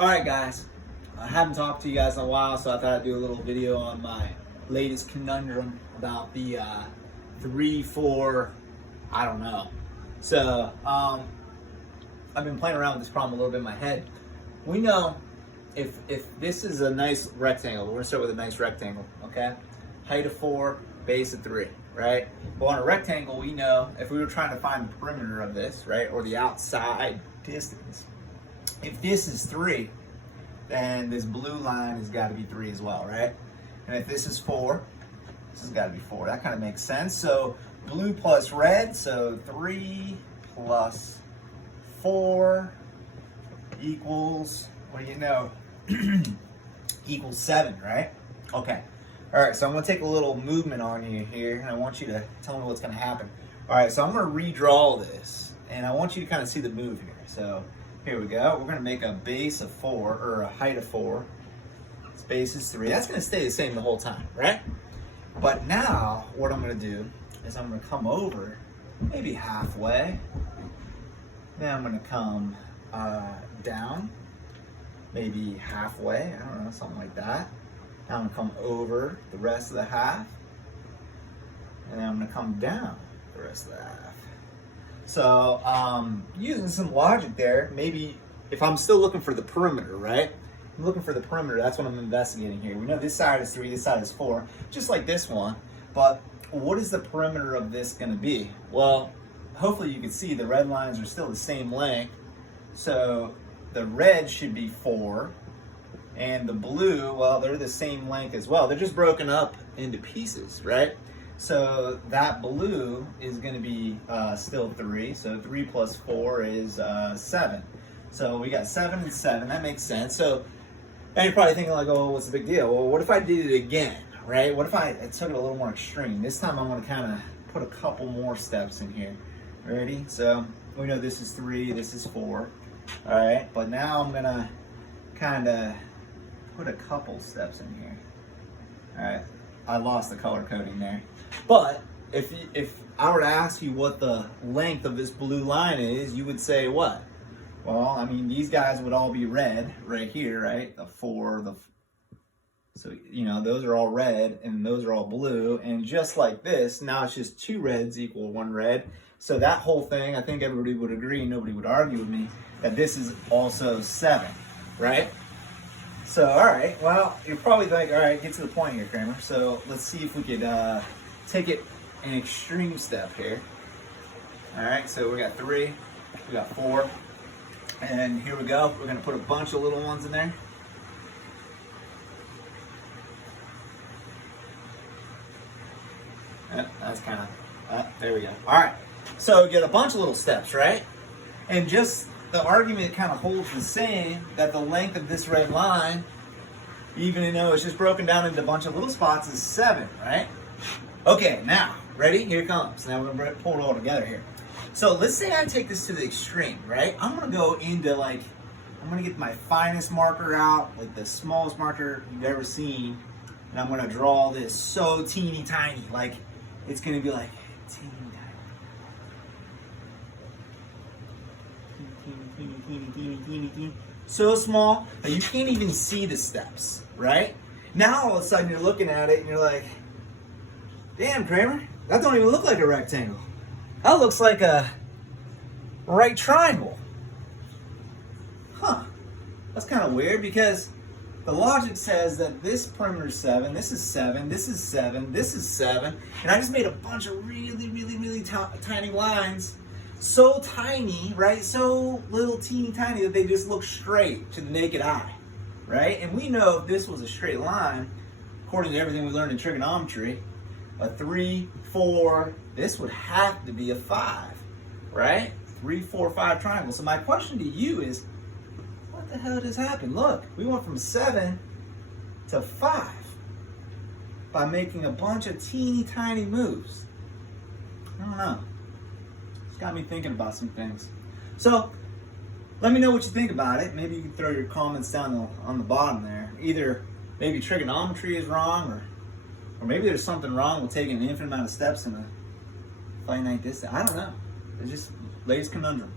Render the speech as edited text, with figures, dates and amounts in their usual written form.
Alright guys, I haven't talked to you guys in a while, so I thought I'd do a little video on my latest conundrum about the 3, 4, I don't know. So, I've been playing around with this problem a little bit in my head. We know if this is a nice rectangle, we're gonna start with a nice rectangle, okay? Height of 4, base of 3, right? But on a rectangle, we know if we were trying to find the perimeter of this, right, or the outside distance, if this is 3, then this blue line has got to be 3 as well, right? And if this is 4, this has got to be 4. That kind of makes sense. So blue plus red, so 3 plus 4 equals, what do you know? Equals 7, right? Okay. All right, so I'm going to take a little movement on you here, and I want you to tell me what's going to happen. All right, so I'm going to redraw this, and I want you to kind of see the move here. So here we go. We're going to make a base of 4, or a height of 4. This base is 3. That's going to stay the same the whole time, right? But now, what I'm going to do is I'm going to come over maybe halfway. Then I'm going to come down maybe halfway. I don't know, something like that. Now I'm going to come over the rest of the half. And then I'm going to come down the rest of the half. So, using some logic there, maybe if I'm still looking for the perimeter, right? I'm looking for the perimeter, that's what I'm investigating here. We know this side is 3, this side is 4, just like this one. But what is the perimeter of this going to be? Well, hopefully you can see the red lines are still the same length. So the red should be 4. And the blue, well, they're the same length as well. They're just broken up into pieces, right? So that blue is going to be still 3. So 3 plus 4 is 7. So we got 7 and 7. That makes sense. So, and you're probably thinking like, oh, what's the big deal? Well, what if I did it again, right? What if I took it a little more extreme? This time I'm going to kind of put a couple more steps in here. Ready? So we know this is 3, this is 4. All right. But now I'm going to kind of put a couple steps in here. All right. I lost the color coding there. But if I were to ask you what the length of this blue line is, you would say what? Well, I mean, these guys would all be red right here, right? The 4, so, you know, those are all red and those are all blue. And just like this, now it's just 2 reds equal 1 red. So that whole thing, I think everybody would agree, nobody would argue with me, that this is also 7, right? So, all right, well, you're probably like, all right, get to the point here, Kramer. So let's see if we could take it an extreme step here. All right, so we got 3, we got 4, and here we go. We're gonna put a bunch of little ones in there. That's kind of, there we go. All right, so we get a bunch of little steps, right? And just the argument kind of holds the same, that the length of this red line, even though it's just broken down into a bunch of little spots, is 7, right? Okay, now, ready? Here it comes. Now we're going to pull it all together here. So let's say I take this to the extreme, right? I'm going to go into like, I'm going to get my finest marker out, like the smallest marker you've ever seen, and I'm going to draw this so teeny tiny, like it's going to be like teeny tiny. So small that you can't even see the steps, right? Now all of a sudden you're looking at it and you're like, damn, Kramer, that don't even look like a rectangle. That looks like a right triangle. Huh, that's kind of weird because the logic says that this perimeter is 7, this is 7, this is 7, this is 7, and I just made a bunch of really tiny lines. So tiny, right? So little teeny tiny that they just look straight to the naked eye, right? And we know if this was a straight line, according to everything we learned in trigonometry, a 3, 4, this would have to be a 5, right? 3, 4, 5 triangle. So my question to you is, what the hell just happened? Look, we went from 7 to 5 by making a bunch of teeny tiny moves. I don't know. Got me thinking about some things. So let me know what you think about it. Maybe you can throw your comments down on the bottom there. Either maybe trigonometry is wrong, or maybe there's something wrong with taking an infinite amount of steps in a finite distance. I don't know. It's just latest conundrum.